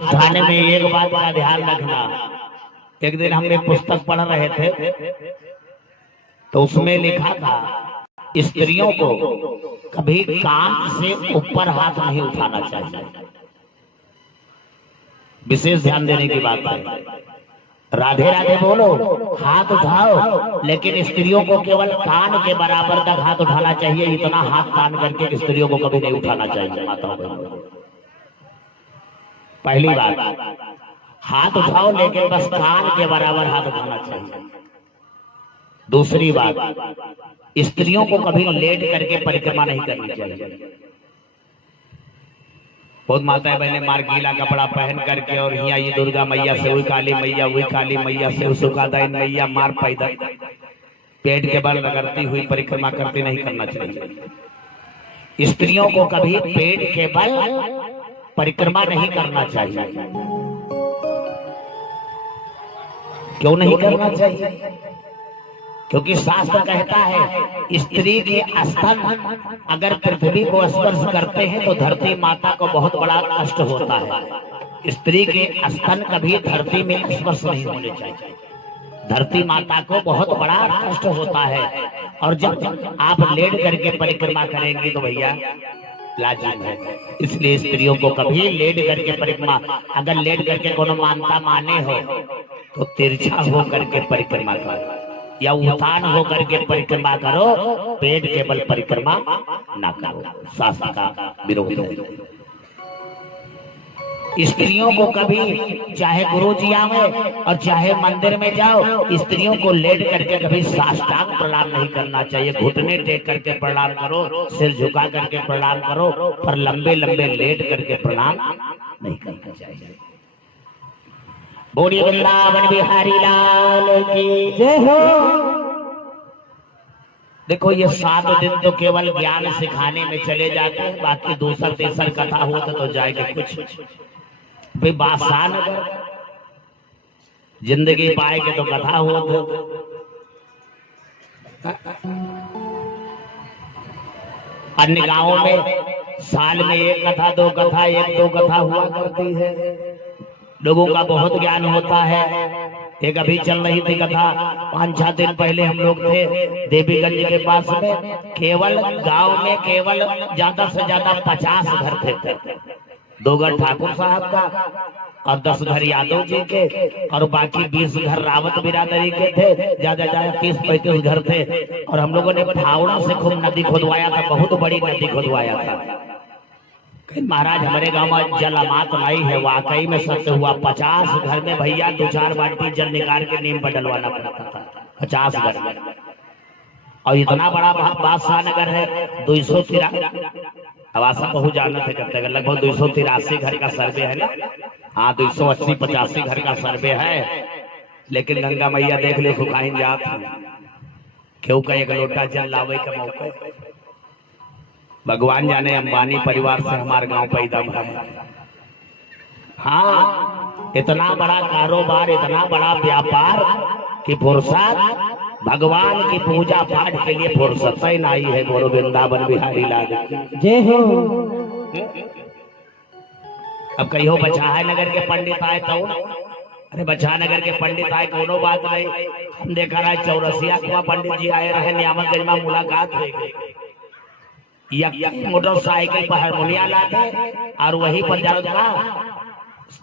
उठाने में एक बात का ध्यान रखना। एक दिन हम एक पुस्तक पढ़ रहे थे तो उसमें लिखा था स्त्रियों को कभी कान से ऊपर हाथ नहीं उठाना चाहिए। विशेष ध्यान देने की बात है। राधे राधे बोलो, हाथ उठाओ, लेकिन स्त्रियों को केवल कान के बराबर तक हाथ उठाना चाहिए। इतना हाथ तान करके स्त्रियों को कभी नहीं उठाना चाहिए। माताओं बहनों, पहली बात, हाथ उठाओ लेकिन बस कान के बराबर हाथ उठाना चाहिए। दूसरी बात, स्त्रियों को कभी लेट करके परिक्रमा नहीं करनी चाहिए। बहुत माताएं बहने मार गीला कपड़ा पहन करके और यहाँ ये दुर्गा मैया से हुई काली मैया, वही काली मैया से सुखादायन मैया मार पैदा पेट के बल रगड़ती हुई परिक्रमा करती नहीं करना चाहिए। स्त्रियों को कभी पेट के बल परिक्रमा नहीं करना चाहिए। क्यों नहीं करना चाहिए? क्योंकि शास्त्र कहता है स्त्री के स्तन अगर पृथ्वी को स्पर्श करते हैं तो धरती माता को बहुत बड़ा कष्ट होता है। स्त्री के स्तन कभी धरती में स्पर्श नहीं होने चाहिए। धरती माता को बहुत बड़ा कष्ट होता है। और जब आप लेट करके परिक्रमा करेंगे तो भैया लाजिम है। इसलिए स्त्रियों को कभी लेट करके परिक्रमा, अगर लेट करके कोनो मानता माने हो तो तिरछा हो करके परिक्रमा करो या उतान हो करके परिक्रमा करो, पेट के बल परिक्रमा ना करो। शास्त्र का विरोध है। स्त्रियों को कभी चाहे गुरु जी आवे और चाहे मंदिर में जाओ, स्त्रियों को लेट करके कभी साष्टांग प्रणाम नहीं करना चाहिए। घुटने टेक करके प्रणाम करो, सिर झुका करके प्रणाम करो, पर लंबे लंबे लेट करके प्रणाम नहीं करना चाहिए। बोलिए वृंदावन बिहारी लाल की जय हो। देखो ये 7 दिन तो केवल ज्ञान सिखाने में चले जाते हैं, बाकी दूसर तीसर कथा होता तो जाएगा कुछ भाई बासान जिंदगी पाएंगे तो कथा हो। अन्य गांवों में साल में एक कथा दो कथा, एक दो कथा हुआ करती है। लोगों का बहुत ज्ञान होता है। एक अभी चल रही थी कथा, 5-6 दिन पहले हम लोग थे देवीगंज के पास में। केवल गांव में केवल ज्यादा से ज्यादा 50 घर थे। 2 घर ठाकुर साहब का और 10 घर यादव जी के और बाकी 20 घर रावत बिरादरी के थे। ज्यादा 30-35 घर थे। और हम लोगों ने फावड़ा से खूब नदी खुदवाया था, बहुत बड़ी नदी खुदवाया था। महाराज हमारे गांव में जल अमात नहीं है। वाकई में सत्य हुआ। 50 घर में भैया 2-4 बाल्टी जल निकाल के नीम पर डलवाना पड़ता था। 50 घर में। और इतना बड़ा बादशाह नगर है। 283 आवासा बहु जाना थे करते हैं, लगभग 283 घर का सर्वे है ना। हाँ 280-85 घर का सर्वे है। लेकिन गंगा मैया देख ले सुखाई जात क्यों का एक लोटा जल लावे का मौका। भगवान जाने अंबानी परिवार से हमारे गांव पैदा हुआ है। हाँ इतना बड़ा कारोबार, इतना बड़ा व्यापार कि फुर्सत भगवान की पूजा पाठ के लिए फुर्सत ही नहीं है। बोलो वृंदावन बिहारी लाल जय हो। अब कहियो बछाहा नगर के पंडित आए तो, अरे बछाहा नगर के पंडित आए कोनो बात नहीं। हम देखा रहा चौरसिया कुआ पंडित जी आए रहे, नियामतगंज में मुलाकात हुई। मोटरसाइकिल पर हारमोनिया लाते और वहीं पर जाकर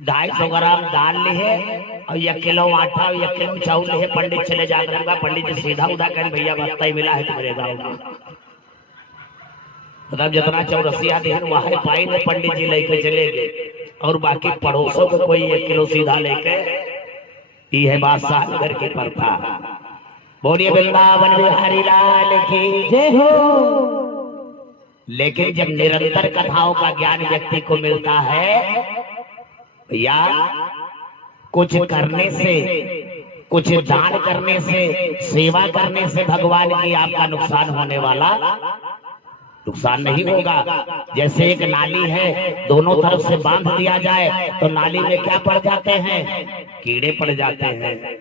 250 ग्राम दाल लिए और 1 किलो आटा और 1 किलो चावल लिए। पंडित चले जाकर पंडित जी सीधा उदा कर भैया भत्ता ही मिला है तुम्हारे गाँव में। मतलब जितना चौरसिया दिन वहां पाई ने पंडित जी लेके चले गए और बाकी पड़ोसों को कोई 1 किलो सीधा लेके। ये है बादशाह नगर की प्रथा। बोलिए वृंदावन बिहारी लाल की जय हो। लेकिन जब निरंतर कथाओं का ज्ञान व्यक्ति को मिलता है या कुछ करने से, कुछ दान करने से, सेवा करने से भगवान की आपका नुकसान होने वाला नुकसान नहीं होगा। जैसे एक नाली है, दोनों तरफ से बांध दिया जाए तो नाली में क्या पड़ जाते हैं? कीड़े पड़ जाते हैं।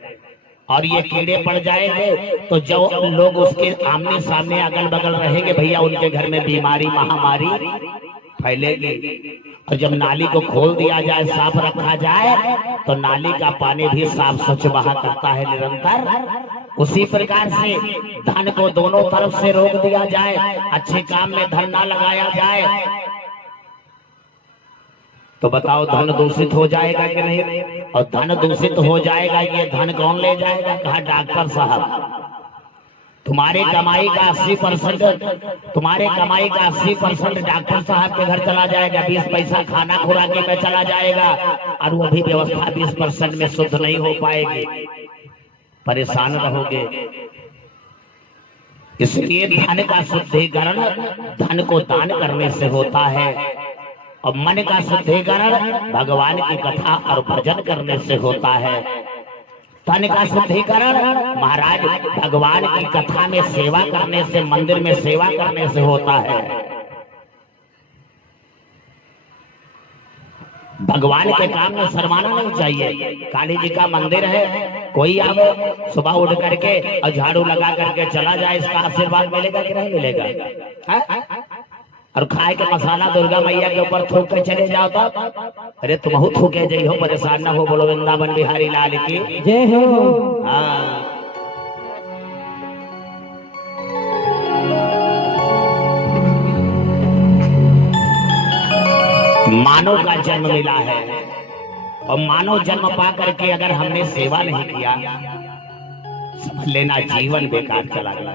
और ये कीड़े पड़ जाएंगे तो जो लोग उसके आमने सामने अगल बगल रहेंगे भैया उनके घर में बीमारी महामारी फैलेगी। और जब नाली को खोल दिया जाए, साफ रखा जाए, तो नाली का पानी भी साफ स्वच्छ बहा करता है निरंतर। उसी प्रकार से धन को दोनों तरफ से रोक दिया जाए, अच्छे काम में धन ना लगाया जाए, तो बताओ धन दूषित हो जाएगा कि नहीं? और धन दूषित हो जाएगा, ये धन कौन ले जाएगा? कहा डॉक्टर साहब, तुम्हारे कमाई का 80% डॉक्टर साहब के घर चला जाएगा, 20 पैसा खाना खुराकी में चला जाएगा, और वो भी व्यवस्था 20% में शुद्ध नहीं हो पाएगी, परेशान रहोगे। इसलिए धन का शुद्धिकरण धन को दान करने से होता है, और मन का शुद्धिकरण भगवान की कथा और भजन करने से होता है। तन का शुद्धिकरण महाराज भगवान की कथा में सेवा करने से, मंदिर में सेवा करने से होता है। भगवान के काम में शर्माना नहीं चाहिए। काली जी का मंदिर है, कोई आवे सुबह उठ करके और झाड़ू लगा करके चला जाए, इसका आशीर्वाद मिलेगा कि नहीं मिलेगा? है? और खाए के मसाला दुर्गा मैया के ऊपर थूक के चले जाओ तो अरे तुम थूके जय हो, परेशान न हो, बोलो वृंदावन बिहारी लाल की जय हो। हाँ। मानव का जन्म मिला है, और मानव जन्म पा करके अगर हमने सेवा नहीं किया, समझ लेना जीवन बेकार चला गया।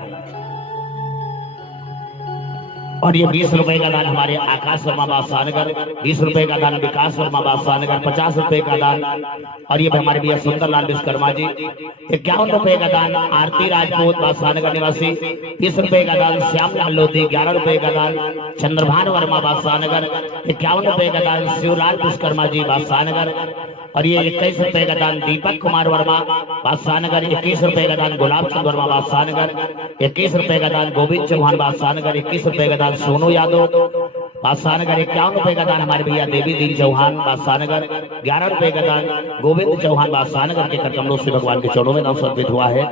और ये 20 रुपए का दान हमारे आकाश वर्मा बादशाहनगर, 20 रुपए का दान विकास वर्मा बादशाहनगर, 50 रुपए का दान, और ये हमारे भैया सुंदरलाल विश्वकर्मा जी, 51 रुपए का दान आरती राजपूत बादशाहनगर निवासी, 30 रुपए का दान श्यामलाल लोधी, 11 रुपए का दान चंद्रभान वर्मा बादशाहनगर, 51 रुपए का दान शिवलाल विश्वकर्मा जी बादशाहनगर, और ये 21 रुपए का दान दीपक कुमार वर्मा बादशाहनगर, 21 रुपए का दान गुलाब चंद वर्मा बादशाहनगर, 21 रुपए का दान गोविंद चौहान बादशाहनगर, 21 रुपए का दान सोनू यादव बादशाहनगर, 51 रुपए का दान हमारे भैया देवी दीन चौहान बादशाहनगर, 11 रुपए का दान गोविंद चौहान बादशाहनगर के कर कमलों से भगवान के चरणों में नाम समर्पित हुआ है।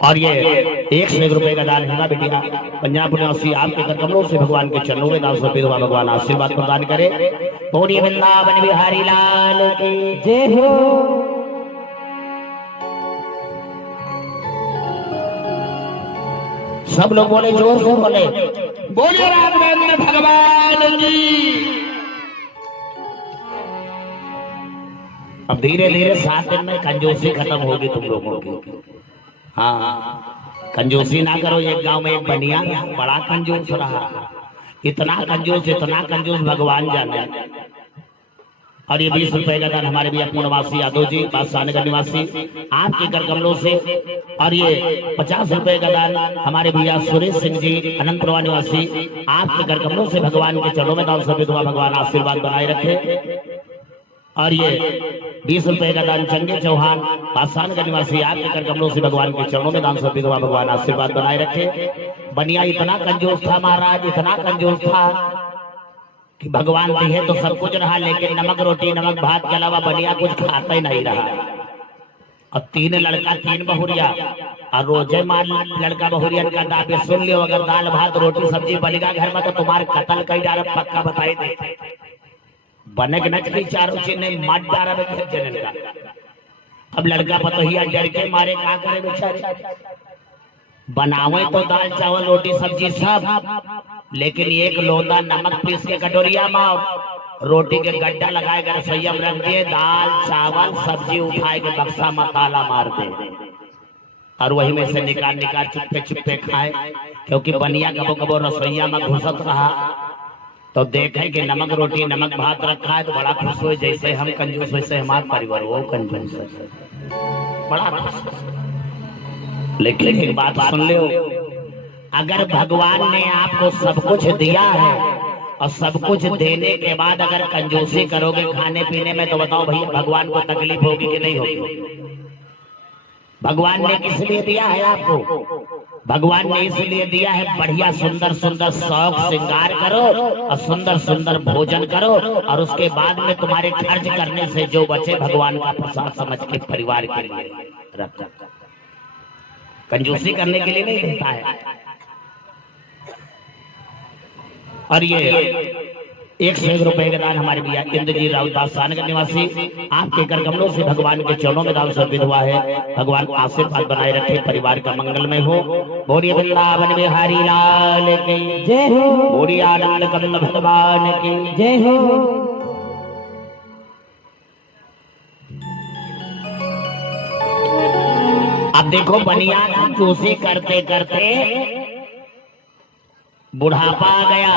और ये 101 रुपए का दान हिमा बिटिया पंजाब निवासी आपके कर कमलों से भगवान के चरणों में नाम समर्पित हुआ। भगवान आशीर्वाद प्रदान करे। बोलिए वृंदावन बिहारी लाल की जय हो। सब लोग बोले, जोर से बोले, बोलिए राघवेंद्र भगवान की। अब धीरे धीरे 7 दिन में कंजूसी खत्म होगी तुम लोगों की। हाँ, कंजूसी ना करो। एक गांव में एक बनिया बड़ा कंजूस रहा, इतना कंजूस भगवान जाने। और ये 20 रुपए का दान हमारे भैया पूर्णवासी यादव जी बादशाहनगर निवासी आपके कर कमलों से। और ये 50 रुपए का दान हमारे भैया सुरेश सिंह जी अनंतपुरा निवासी आपके कर कमलों से भगवान के चरणों में दान समर्पित हुआ। भगवान आशीर्वाद बनाए रखे। और ये 20 रुपए का दान चंगे चौहान बादशाहनगर निवासी आपके कर कमलों से भगवान के चरणों में दान समर्पित हुआ। भगवान आशीर्वाद बनाए रखे। बनिया इतना कंजूस था महाराज, इतना कंजूस था कि भगवान दिए तो सब कुछ रहा, लेकिन नमक रोटी नमक भात के अलावा बनिया कुछ खाता ही नहीं रहा। और 3 लड़का 3 बहुरिया, और रोजे मान लड़का बहुरिया का दावे सुन लियो, अगर दाल भात रोटी सब्जी बनेगा घर में तो तुम्हारे कत्ल कई डाल पक्का बताई दे। बनक नचली चारों चीज नहीं मत डारा जनन का। अब लड़का पतोहिया डर के मारे क्या करे बेचारे, बनावे तो दाल चावल रोटी सब्जी सब, लेकिन एक लोटा नमक पीस के कटोरिया में रोटी के गड्ढा लगाए कर रसोईया में रख दिए, दाल चावल सब्जी उठाए के बक्सा में ताला मार दे, और वही में से निकाल निकाल चुप्पे चुप्पे खाए। क्योंकि बनिया कबो कबो रसोईया में घुसत रहा तो देखे कि नमक रोटी नमक भात रखा है तो बड़ा खुश हुए, जैसे हम कंजूस वैसे हमारा परिवार वो कंजूस है, बड़ा खुश। लेकिन एक बात सुन लो, अगर भगवान ने आपको सब कुछ दिया है और सब कुछ देने के बाद अगर कंजूसी करोगे खाने पीने में, तो बताओ भैया भगवान को तकलीफ होगी कि नहीं होगी? भगवान ने किस लिए दिया है आपको? भगवान ने इसलिए दिया है बढ़िया सुंदर सुंदर शौक श्रृंगार करो और सुंदर सुंदर भोजन करो, और उसके बाद में तुम्हारे खर्च करने से जो बचे भगवान का प्रसाद समझ के परिवार के लिए रख। कंजूसी करने के लिए नहीं देता है। और ये 101 रुपए का दान हमारे भैया इंद्रजी राउदास सानगर निवासी आपके कर कमलों से भगवान के चरणों में दान समर्पित हुआ है। भगवान आशीर्वाद बनाए रखे, परिवार का मंगलमय हो। बोलिए वृंदावन बिहारी लाल की जय हो। बोलिए आनंद कंद भगवान की जय हो। अब देखो बनिया जोशी करते करते बुढ़ापा आ गया।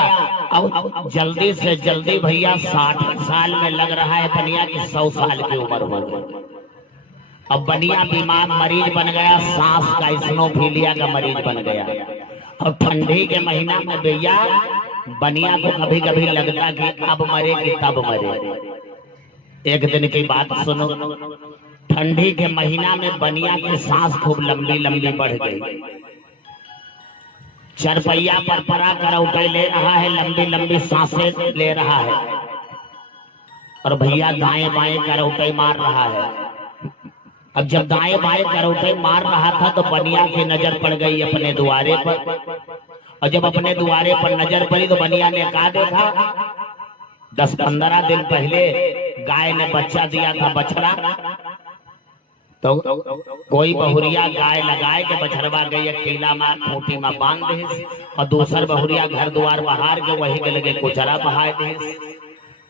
अब जल्दी से जल्दी भैया 60 साल में लग रहा है बनिया की 100 साल की उम्र हो गई। अब बनिया बीमार मरीज बन गया, सांस का इस्नोफीलिया का मरीज बन गया। और ठंडी के महीना में भैया बनिया को कभी कभी लगता कि अब मरे कि तब मरे। एक दिन की बात सुनो, ठंडी के महीना में बनिया की सांस खूब लंबी लंबी बढ़ गई। चरपैया पर परा करौटे ले रहा है, लंबी लंबी सांसें ले रहा है। और भैया दाएं बाएं करौटे मार रहा है। अब जब दाएं बाएं करौटे मार रहा था तो बनिया की नजर पड़ गई अपने द्वारे पर। और जब अपने द्वारे पर नजर पड़ी तो बनिया ने कहा देखा 10-15 दिन पहले गाय ने बच्चा दिया था, बछड़ा। तो कोई बहुरिया गाय लगाए के बछड़वा गई कीला में खूंटी में बांध दे, और दूसर बहुरिया घर द्वार बहार के वही के लगे कुचरा बहा दे।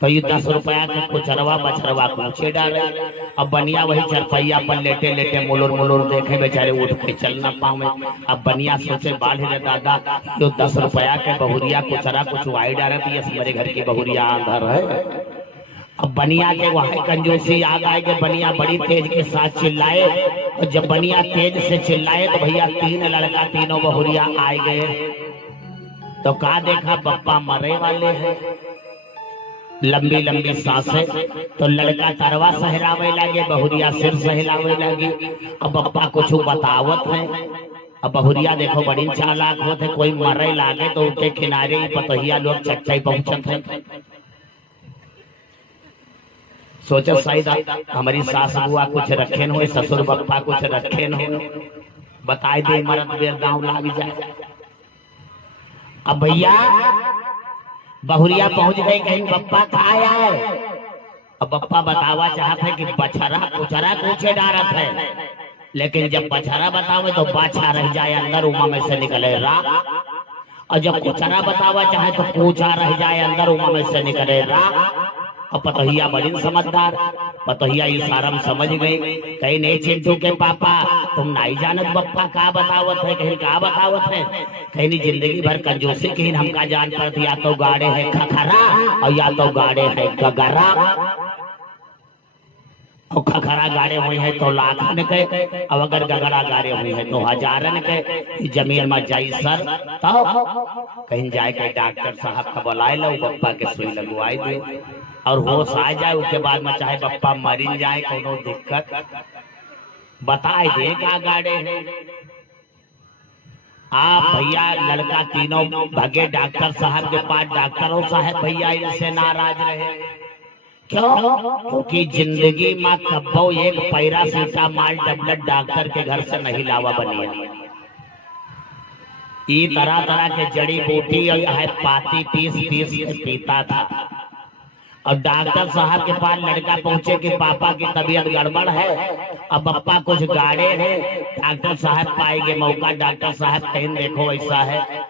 तो ये 10 रुपया के कुचरवा बछड़वा पूछे डाले। अब बनिया वही चरपैया पर लेटे लेटे मुलुर मुलुर देखे, बेचारे उठ के चल ना पावे। अब बनिया सोचे बाढ़ रे दादा, जो 10 रुपया के बहुरिया कुचरा कुछ वाई डाले तो ये हमारे घर की बहुरिया अंदर है। अब बनिया के वहां कंजूसी याद आए कि बनिया बड़ी तेज के साथ चिल्लाए। और जब बनिया तेज से चिल्लाए तो भैया 3 लड़का 3 बहुरिया आए गए। तो कहा देखा बप्पा मरे वाले हैं, लंबी लंबी सांसें। तो लड़का तरवा सहलावे लगे, बहुरिया सिर सहलावे लगी। अब बप्पा कुछ बतावत है। अब बहुरिया देखो बड़ी चालाक होते, कोई मरे लागे तो उनके किनारे ही पतोहिया लोग चक्चाई पहुंचत है। सोचा शायद हमारी सास बुआ कुछ रखे न हो, ससुर बप्पा कुछ रखे न हो, बताए दे मरद बेर गाँव लाग जाए। अब भैया बहुरिया पहुंच गई, कहीं बप्पा कहा है। अब बप्पा बतावा चाहते कि बछरा कुचरा पूछे डारत है, लेकिन जब बछरा बतावे तो बाछा रह जाए अंदर, उमा में से निकले रा। और जब कुचरा बतावा चाहे तो पूछा रह जाए अंदर, उमा में से निकले रा। और पतोहिया बड़ी समझदार, पतोहिया इशारा में समझ गई। कहीं नहीं चिंटू के पापा तुम नहीं जानत बप्पा का बतावत है, कहीं का बतावत है। कहीं नहीं जिंदगी भर कंजूसी कहीं हमका जान पड़ती, या तो गाड़े है खखरा और या तो गाड़े है गगरा। और खखरा गाड़े हुए हैं तो लाखन के, और अगर गगरा गाड़े हुए हैं तो हजारन के। जमीन में जाई सर तो कहीं जाए के डॉक्टर साहब का बुलाए लो, बप्पा के सुई लगवाई दे और होश आ जाए। उसके बाद में चाहे बप्पा मरी जाए, कोनो दिक्कत बताए दे का गाड़े है। आप भैया लड़का 3 भगे डॉक्टर साहब के पास। डॉक्टरों साहब भैया इनसे नाराज रहे। क्यों? क्योंकि जिंदगी में कब्बो एक पैरासीटामॉल टेबलेट डॉक्टर के घर से नहीं लावा बनिया। ये तरह तरह के जड़ी बूटी और पाती पीस पीस के पीता था। और डॉक्टर साहब के पास लड़का पहुंचे कि पापा की तबीयत गड़बड़ है, अब पप्पा कुछ गाड़े हैं। डॉक्टर साहब पाएंगे मौका, डॉक्टर साहब कहीं देखो ऐसा है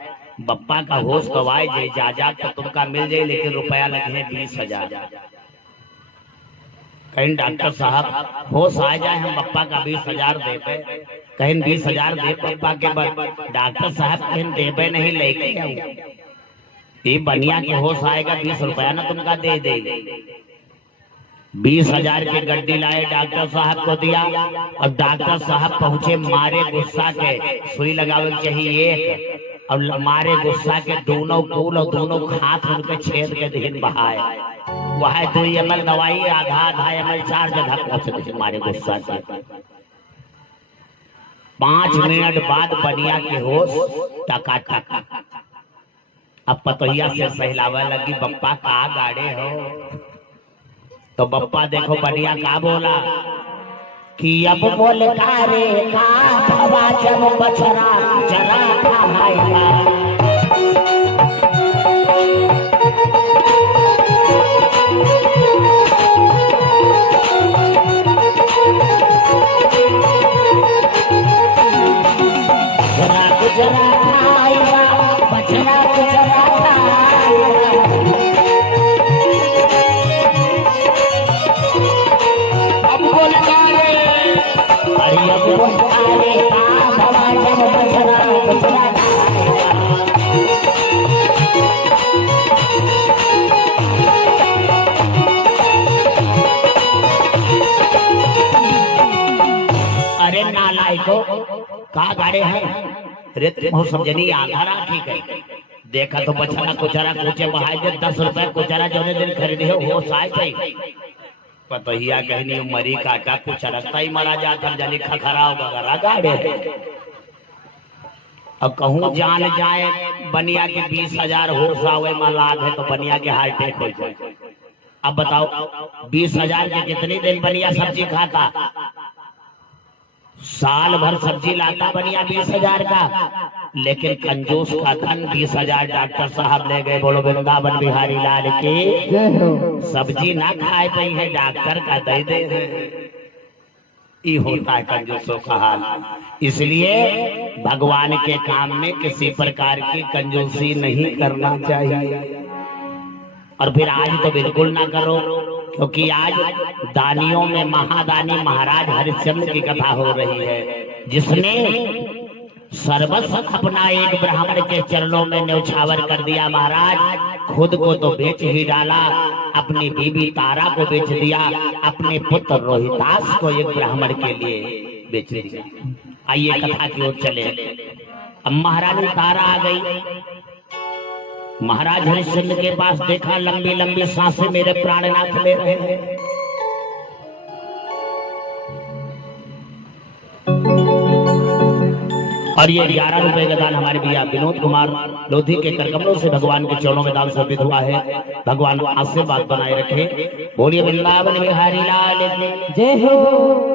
बप्पा का होश गवाए जाए, इजाजत तो तुमका मिल जाए, लेकिन रुपया लगे 20,000। कहीं डॉक्टर साहब होश आ जाए, हम बप्पा का 20,000 देते। कहीं 20,000 दे पप्पा के बाद डॉक्टर साहब कहीं देवे नहीं, लेके आऊं ये बनिया के होश आएगा 20 रुपया ना तुमका दे दे। 20,000 की गड्डी लाए, डॉक्टर साहब को दिया। और डॉक्टर साहब पहुंचे मारे गुस्सा के, सुई लगावे चाहिए एक, और मारे गुस्सा के दोनों कूल और दोनों हाथ उनके छेद के दिन बहाए। वह 2 ml दवाई आधा ml 4 जगह पहुंचते मारे गुस्सा के। 5 मिनट बाद बनिया के होश टका टका। अब पतोहिया से सहलावे लगी, बप्पा का गाड़े हो। तो बप्पा देखो बनिया का बोला कि अब बोल का रे का भवा जब बछरा जरा था भाई का गाड़े हैं रे तुम हो समझनी आधा राखी गई देखा तो बछड़ा कुचारा कुचे बहाई दे 10 रुपए कुचारा जौने दिन खरीदी हो साय गई पतहिया कहनी मरी काटा कुछ रखता ही मरा जाता जानी खखरा वगैरह गाड़े अब कहूँ जान जाए बनिया के 20,000 हो सावे में लाभ है तो बनिया के हार्ट अटैक हो जाए। अब बताओ 20,000 के कितनी दिन बनिया सब्जी खाता साल भर सब्जी लाता बनिया 20,000 का लेकिन कंजूस का धन 20,000 डॉक्टर साहब ले गए बोलो वृंदावन बिहारी लाल की सब्जी ना खाए पाई है डॉक्टर का दे दे ये होता है कंजूसों का हाल। इसलिए भगवान के काम में किसी प्रकार की कंजूसी नहीं करना चाहिए और फिर आज तो बिल्कुल ना करो क्योंकि आज दानियों में महादानी महाराज हरिश्चंद्र की कथा हो रही है जिसने सर्वस्व अपना एक ब्राह्मण के चरणों में न्यौछावर कर दिया। महाराज खुद को तो बेच ही डाला अपनी बीबी तारा को बेच दिया अपने पुत्र रोहिदास को एक ब्राह्मण के लिए बेच दिया। आइए कथा की ओर चले। अब महारानी तारा आ गई महाराज हरिश्चंद्र के पास देखा लंबी लंबी सांसें मेरे प्राणनाथ ले रहे हैं। और ये 11 रुपए का दान हमारे भैया विनोद कुमार लोधी के करकमलों से भगवान के चरणों में दान समर्पित हुआ है। भगवान आशीर्वाद बनाए रखे। बोलिए वृंदावन बिहारी लाल की जय हो।